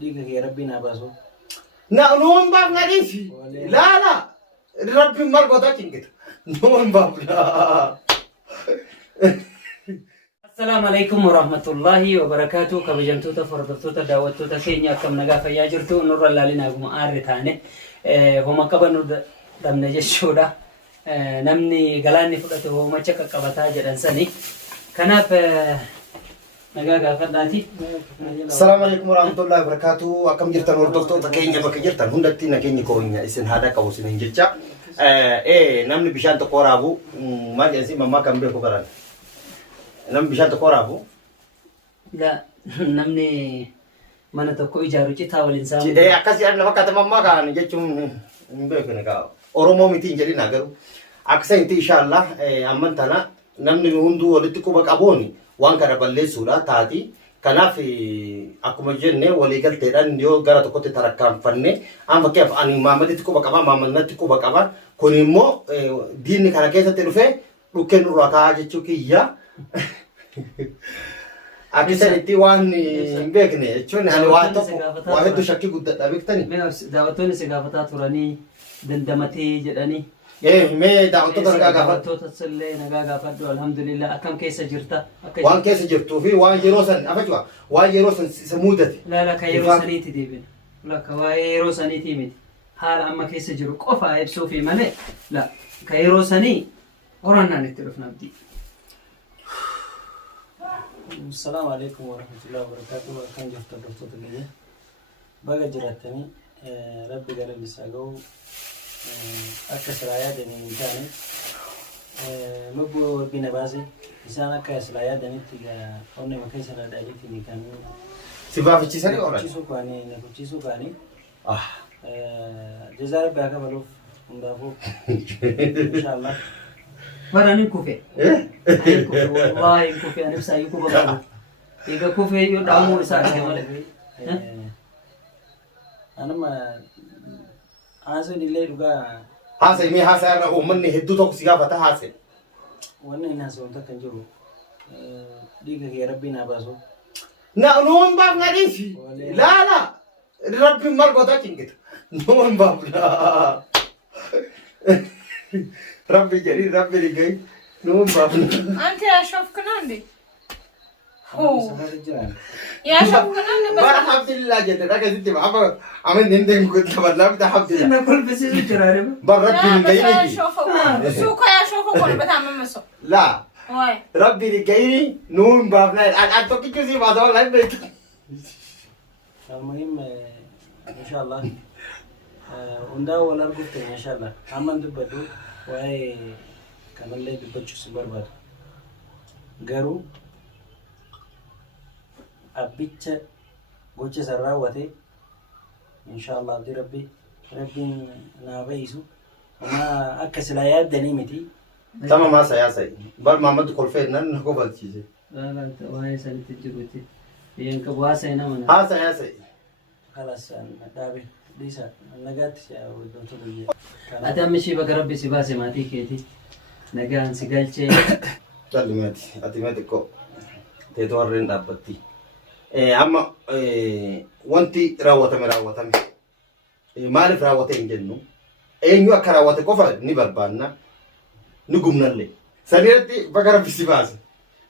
ديك يا ربي ناباسو نون باب ناديسي لا لا ربي مرقو تاكين كده نون باب لا السلام عليكم ورحمة الله وبركاته كبجمتوتا فردفتوتا داوتوتا كينيا كم نغا فياجرتو نور الله لنا قم آرتاني هما كبنو دمنا جشودا نمني غلاني فدته هما چكا قبتا جدنسني كناف نغا فداتي السلام عليكم ورحمة الله وبركاته أكم جرتن وردفتوتا كينيا بك جرتن هندتي نكيني كوينيا اسن هذا كوسين جيتشا نمني بشان تقرابو ما جنسي ماما كم بيكو كران نم بشان تقرابو لا نمني mana tokko ijaaru citaa waliin saamu akkas yaadna fakkaata mammaa kaan jechuun hin beekne kaa Oromoo miti hin jedhin agaruu akkasa inti inshallah amman tana namni hunduu walitti quba qabuuni waan kana balleessuudha taati kanaaf akkuma jenne walii galteedhaan yoo gara tokkotti tarakkaanfanne an fakkeef ani maamaditti quba qaba maamadnatti quba qaba kun immoo diinni kana keessatti dhufee dhukkeen nurraa kaa'aa jechuu kiyya أكثر التوان بيجني شون يعني واحد تشكي قد أبيكتني دعوتوني سقافتات وراني دندمتي جداني إيه ما دعوتو ترجع قفت توتصلي نجا قفت الحمد لله أكم كيس جرتا وان كيس جرتو في وان جيروسن أفجوا وان جيروسن سمودتي لا كيروسني تديبن لا كيروسني تيمت حال أما كيس جرو قفا يبسو في ملء لا كيروسني ورانا نتلف نبدي السلام عليكم ورحمة الله وبركاته كان جفت الدكتور تجيه بقى جرتني ربي قال لي ساقو أكسر عيادة من تاني مبو بينا بازي إنسان أكسر عيادة نتيجة أوني ما كيس أنا داليتي نكان سباب تشيسني ولا تشيسو كاني نكو تشيسو كاني جزارة بقى كبلوف مدافو إن شاء الله وراني كوفي والله كوفي أنا بس أيكو بقى إذا كوفي يدعمو رسالة ولا أنا ما هذا اللي لقى هذا مي هذا أنا ومني هدو توك سيافة هذا وانا الناس وانت كنجرو ديك يا ربي ناباسو نون باب ناديسي لا لا ربي مرقو تاكين كده نون باب لا ربي جرير ربي رجعي نون بابنا أنت يا شوف كناندي هو يا شوف كناندي بس الحمد لله جد أنا كنت بعمل عمل نندم كنت بلعب ده الحمد لله أنا كل بس يجرى برا لا بس يا شوف سوق يا شوف كل بتعمل مسو لا واي ربي رجعي نون بابنا أنا توكي كذي ما دوا لا بيت المهم إن شاء الله وندا ولا قلت إن شاء الله عمل دبدو واي كمان لي دبتشو سبر بار غرو أبيتش قوتش سرّا واتي إن شاء الله دي ربي نابيسو وما أكسلايات دنيمتي تمام ما سياسي بل ما مد كل فين نحكو بالشيء لا واي سنتي جبتي ينك بواسة هنا من ها سياسي خلاص نتابع ليس نجات يا ودكتور بيجي أتى مشي بقرب بسباسة ما تيجي نجان سجل شيء كلماتي أتيماتي كو تدورين أبتي أما وانتي راوتامي مالف راوتين جنو أينو أكراوتة كوفا نبربانا نقومنا لي سريرتي بقرب بسباسة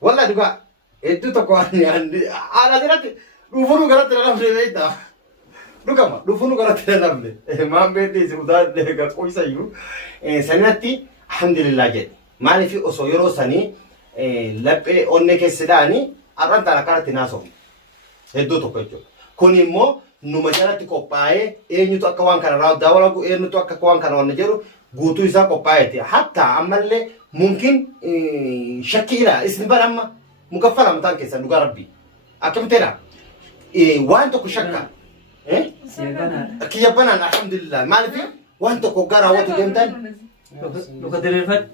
والله دقا إنتو تقواني عندي على ذلك روفونو قرأت لنا في بيتا Lugama, lufunu garate namne. Maambete sudah lega koisa yu. Sanatti alhamdulillah jed. Mani fi osoyoro sani lappe onne kesedani aranta rakarati naso. Heddo to kocho. Kuni mo numajalati kopae enyu to akawan kana raw dawala ku enyu to akawan kana wanna jeru gutu isa kopae ti hatta amalle mungkin shakira ismi baramma mukaffala matan kesa luga rabbi. Akam tera wan to kushakka كي يبنا الحمد لله ما نفي وانت كوكارا واتو جمتان لو كدريفت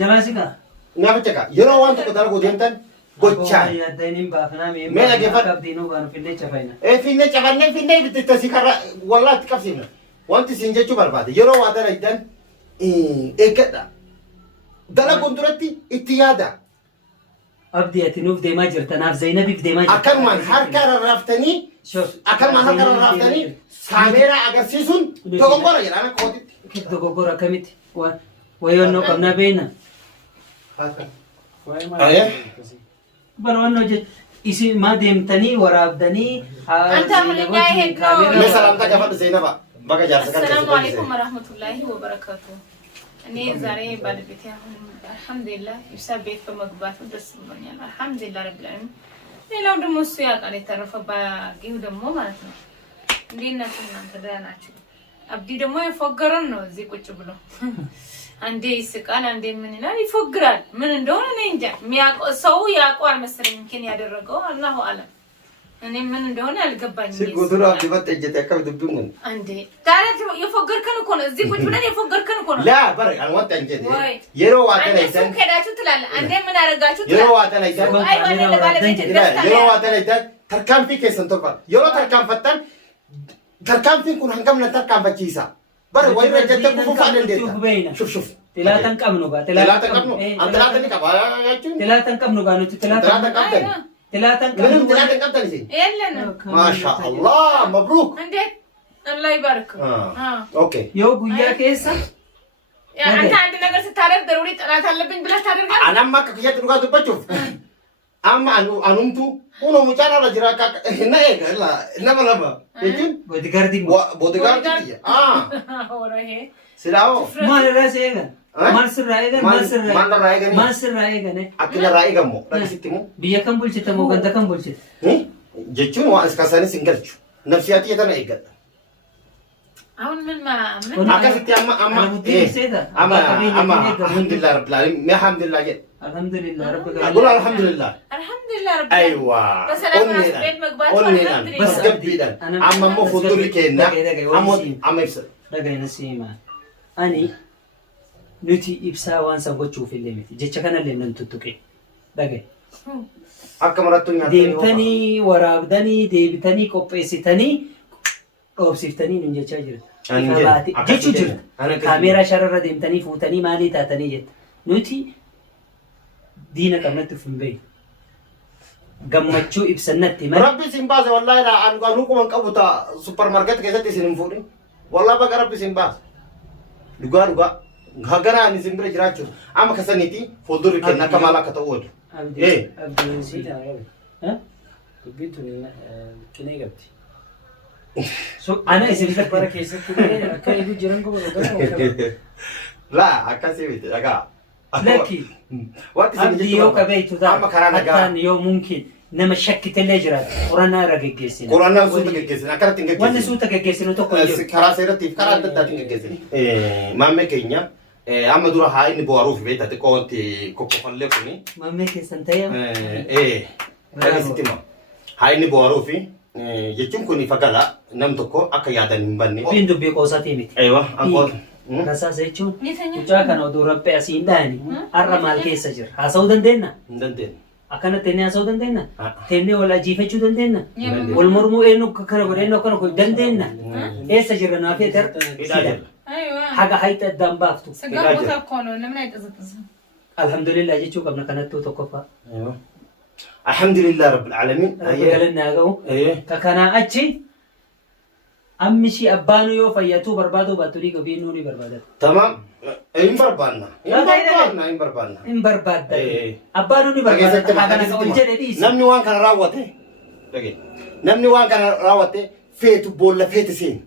جلاسيكا نفتكا يرو وانت كدارا كو جمتان gocha ya dainin ba fana me me lagi fa dino ba finne chafaina finne chafanne finne bitasika wallahi kafsina wanti sinje chu barbade yero wada raidan ekada dala konturati ittiyada أبدي أتنوف دي ما جرت أنا في زينب في دي ما جرت أكم من هركر الرفتني شوف أكم من هركر الرفتني كاميرا أجر سيسون تقوم برا يلا أنا كودي كيف تقول كميت ويونو كمنا بينا أيه برا إنه جت إسي ما ديمتني ورابدني أنت عملي جاي هيك مثلا أنت كفر زينب بقى جالس السلام عليكم ورحمة الله وبركاته أنا زاري بعد بيتي الحمد لله يساب بيت بمقبات ودس بنيان الحمد لله رب العالمين لو دمو سياق على طرف باقي ودمو مالتنا دينا كنا تدانا أبدي دمو يفكرنو زي كوتش بلو عندي يسقال عندي من لا يفكرال من دون نينجا مياق سو ياقوال مسرين يمكن يادرغو الله أعلم أنا من دون الجباني سيكودرا بيبات أجت كم تبدون عندي تعرف يفكر كانوا كنا زي كنت بدنا يفكر كانوا كنا لا برا أنا وانت أنجد يرو واتنا عندي يتن سو كذا شو تلال عندي من أرجع شو يرو واتنا يتن أيوة أنا اللي بالي بيت يرو واتنا يتن تركان في كيسن تقبل يرو تركان فتن تركان في كون هنكمل تركان بكيسا برا وين رجعت كفوف على الدنيا شوف تلا تنكم نوبا تلا تنكم أنت لا تنكم تلا تنكم نوبا نو تلا تنكم تلا تنكم منهم تلا تنكم تنسي يلا ما شاء الله مبروك عندي الله يبارك أوكي يو بويا كيسا يعني أنت عندنا قرص تعرف ضروري أنا تعلم بلا تعرف أنا ما كيات نقعد بتشوف أما أنتو uno mucara la jira kak na ega la na malama yajun bodyguard dia ora he silao mal rasega mal sirraega mal sirraega ne akila raega mo lagi sitimo biya kan bulchita mo ganda kan bulchita jechun wa iskasani singalchu nafsiyati yata na ega أون من ما أكثر أما الحمد لله رب العالمين ما الحمد لله جد الحمد لله رب العالمين أقول الحمد لله الحمد لله رب العالمين أيوة بس أنا بيت مقبات بس قبيلا أما مو فضل كنا أما يبصر دقي نسيما أني نتي إبسا وانسا وجو في الليمت جيتش كان اللي ننتطقي دقي أكمرتني ديمتني ورابدني ديبتني كوبيستني أوبسيفتني من جيتش أجر جيتش جر كاميرا شرر ديمتني فوتني مالي تاتني جت نتي دينا كمنت في البيت قمتشو إبسنتي ما ربي سيمباز والله لا أنوكم من قبضة سوبر ماركت كذا تسلم فوري والله بقى ربي سيمباز لقى هجرا أني سيمبر جراتشو أما كسنتي فودور كنا كمالا كتقول إيه ها تبيتوني كنا يقبتي شو أنا اسمي برا كيسة كده كايدو جيرانكم ولا لا أكاسي بيت أكا لكن أبدي يو كبيتو ذا حتى يو ممكن نما شك تلجرا قرانا رجيسين قرانا سوتك جيسين أكرت تنجيسين وانا سوتك جيسين وتقول كرا سيرة تيف كرا تدا تنجيسين مامي كينيا أما دورا هاي نبوارو في بيت أتكون تي كوكو فلكوني مامي كيسنتيا هاي ستيما هاي نبوارو في يجيم كوني فكلا نمتكو أكا يادن مبني بيندو بيقوساتي ميت أيوة أنقول rasa jechuun mucaa kana oduu rabbee asiin dhaani har'a maal keessa jira haasa'uu dandeenya akkana tennee haasa'uu dandeenya tennee wal ajiifachuu dandeenya wal mormuu eenyu kana godhe eenyu akkana godhe dandeenya eessa jirra naaf eetar haga hayxa addaan baaftu alhamdulillah jechuu qabna kanattuu tokkoffaa alhamdulillah rabbil alamin galanni haa ga'u kakanaa achi أمشي أبانو يو فياتو بربادو باتولي كبير نوري بربادات تمام إن بربادنا إن برباد أبانو ني بربادات هذا نقول جديد نمني وان كان راوته لكن نمني وان كان راوته فيت بولا فيت سين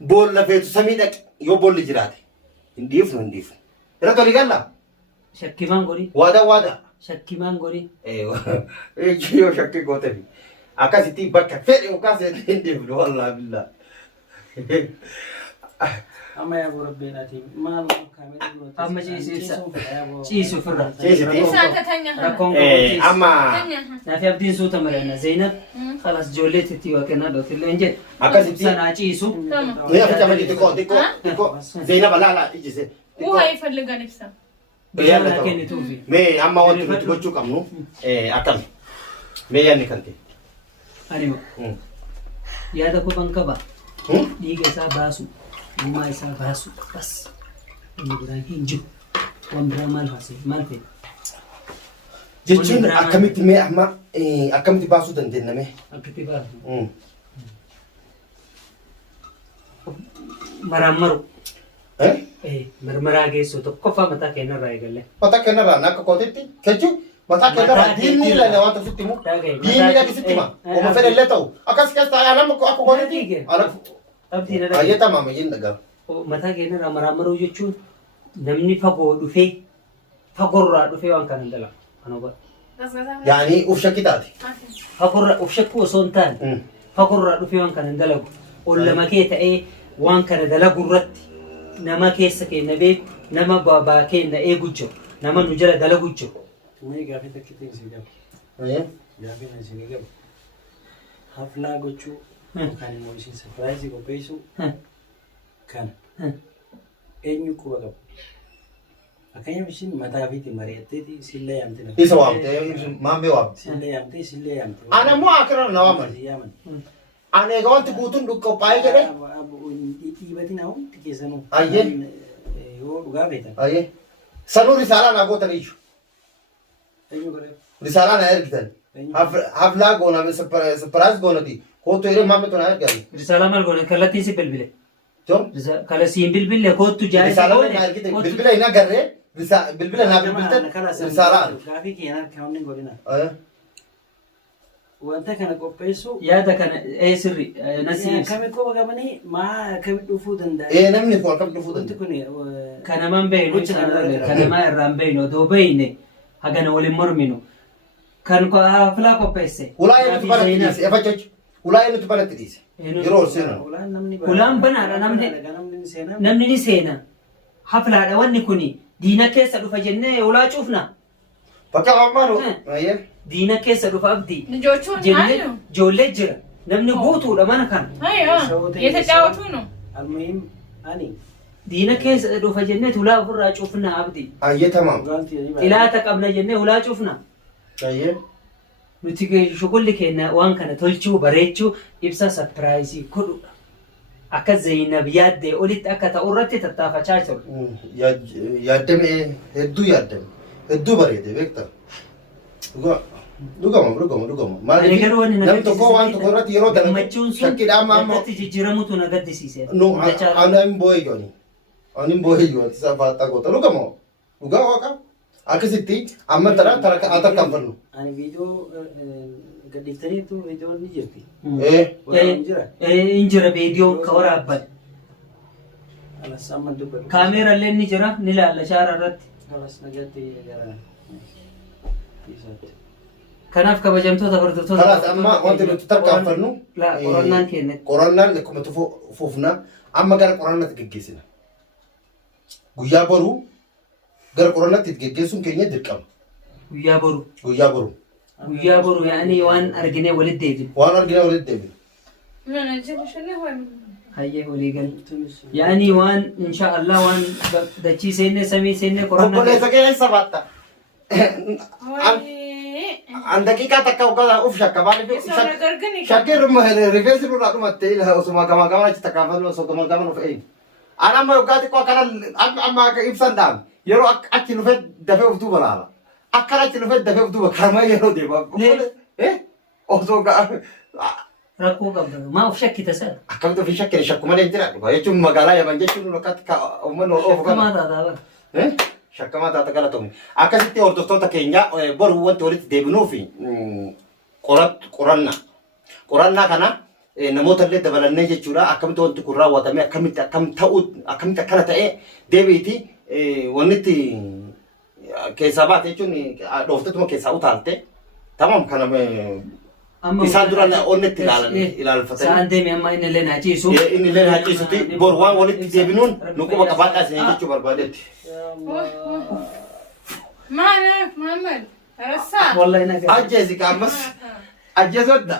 بولا فيت سميدك يو بول جراتي نديف رتولي قال شكي مانغوري وادا شكي مانغوري ايوه يو شكي غوتبي أكاسيتي بكا فيري وكاسيتي نديف والله بالله أما يا أبو ربنا تيم ما كامل أما شيء فرا أما نافي أبدين سوتا مرينا زينب خلاص جولتي تي وكنا دوت اللي إنجت أكاسيتي سنا شيء يا فتى مجد تكو زينب لا يجي هو يفرق نفسه بيانا كني توفي مي أما وانت بتقول كم أكمل مي يعني كنتي أيوة يا ده كوبان كبا ديجي ساباسو وما يساباسو بس إبراهيم جو وامبرا مال فاسي مال في jechuun akkamitti mee amma akkamitti baasuu dandeenya mee? Akkamitti baasu? Marammaru. Marmaraa geessu tokkoffaa mataa keenyarraa eegalle. Mataa keenyarraa akka kootitti jechuun mataa keenyarraa diinni ilaalee waan ta'utti himu. Diinni dhagisitti hima. Oma fedhallee ta'u akkas keessaa nama akka kootitti. Ayyaata maamayyiin dhagaa. Mataa keenyarraa marammaruu jechuun namni fagoo dhufee fagorraa dhufee waan kana dalaga. Kana godha. Yaani uf shakkitaati. Fagorraa uf shakkuu osoo hin taane fagorraa dhufee waan kana dalagu. Ollama kee ta'ee waan kana dalagu irratti nama keessa keenya beeku nama babaa keenya eegu jiru nama nu jala dalagu jiru. Tumee gaafii takkitti isin gabu. Gaafii na isin gabu. Haflaa gochuu kan immoo isin sarpiraayizii qopheessuu kana eenyu quba qabu. Akkanyam isin mataa fiitti mari'atteeti sillee yaamte. Isa waamte maamee waamte. Sillee yaamte sillee yaamte. Ana moo akira na waaman. Ana egaa wanti guutuun qophaa'ee jedhee. Dhiibatiin haa'uun keessanuu. Ayyee. Yoo dhugaa beektan. Ayyee. Sanuu risaalaa naa gootan iyyuu. Eenyu godhe? Risaalaa naa ergitan. Haflaa goona sarpiraayizii goonati. Kootu yeroo maameetu naa ergani. Risaalaa maal goone kallattiin si bilbile. Joom. Kala siin bilbile kootu jaayisa risaalaa goone. naa ergite bilbila hin agarree bilbila naa bilbiltan risaalaa. Gaafii keenan kaa'uun hin godhina. Wanta kana qopheessu Yaada kana sirri nasi akkami qoba qabanii maa akkami dhufuu danda'a? Namni kun akkam dhufuu Wanti danda'a? kun kana man beeynu kana maa irraan beeynu odoo beeyne hagana waliin morminu kan haflaa qopheesse. Ulaa nuti banatti dhiise efa jechu. Ulaa nuti banatti dhiise. Yeroo seena. Ulaan banaadha namni ni seena. Haflaadha wanni kuni diina keessa dhufa jennee ulaa cuufna. Bakka ammaanu. Ayyee. Diina keessa dhufa abdii. Jennee ijoollee jira. Namni guutuudha mana kana. Yetacaawatuu nu. Almuhim ani Diina keessa dhufa jennee ulaa ofirraa cuufna abdii. Ayyee tamaam. Xilaata qabna jennee ulaa cuufna. Ayyee. Nuti shugulli keenya waan kana tolchuu bareechuu ibsa sarpiraayizii godhudha. Akka Zainab yaaddee olitti akka ta'u irratti tattaafachaa jiru. Yaaddame hedduu yaaddame. Hedduu bareede beektaa. Dhugama. Namni tokko waan tokko irratti yeroo gammachuun sun irratti jijjiiramutu na gaddisiise. Ana hin boo'ee jooni. Ani hin boo'ee jooni. Isa faaxaa goota. Dhugama. Dhugaa waaqa. Akkasitti amma tarkaan fannu. ani viidiyoo gadhiiftaniitu viidiyoon ni jirti. Injira viidiyoo ka waraabban. Alas amma dubbatu. Kaameeraallee ni jira ni laalla shaara irratti. Alas nagatti gara isaatti. Kanaaf kabajamtoota hordoftoota. Kanaaf amma wanti nuti tarkaan fannu. Qorannaan keenya. Qorannaan akkuma fuufnaa amma gara qorannaatti geggeessina. Guyyaa boruu gara qorannaatti geggeessuun keenya dirqama. Guyyaa boru. Guyyaa boru yaani waan arginee walitti deebin. Waan arginee walitti deebin. Hayyee walii gal. Yaani waan insha Allah waan dachii seenne samii seenne qorannaa. Obboleessa keessa baatta. An daqiiqaa takka uggala uf shakka maaliif shakkii rifeensi nurraa dhumatte ila osuma gamaa achi takkaafatu osoo gamaa of eegi. An amma yoggaa xiqqoo akkana amma akka ibsan dhaan yeroo achi dhufee dafee of duuba laala. Akkana achi dhufee dafee of duuba karmaa yeroo deema. Osoo rakkoo qabda. Maa of shakki tasaa? Akkamitti ofii shakkine shakku malee jira. Jechuun magaalaa yaman jechuun akkatti uummanni ol oofu kana. Shakkamaa taataa. Shakkamaa taata galatoomne. Akkasitti hordoftoota keenya boru wanti walitti deebinuu fi qorannaa kana namoota illee dabalannee jechuudha. Akkamitti wanti kun raawwatame akkamitti akkana ta'ee deebiiti wanni itti keessaa baate jechuun dhooftetuma keessaa utaalte tamam kana isaan dura onnetti ilaalfatanii. Saan deemi amma inni illee naa ciisu. Inni illee naa ciisuti bor waan walitti deebinuun nu quba qabaadhaa isin jechuu barbaadetti. Muhammad rasa. Wallahi naga. Ajjeesi kaamas. Ajjeesodda.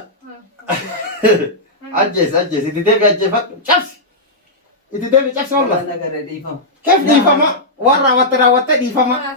Ajjeesi itti deebi ajjeefadhu cabsi. Itti deebi cabsi wallah. Naga dhiifama. Keef dhiifama waan raawwatte dhiifama.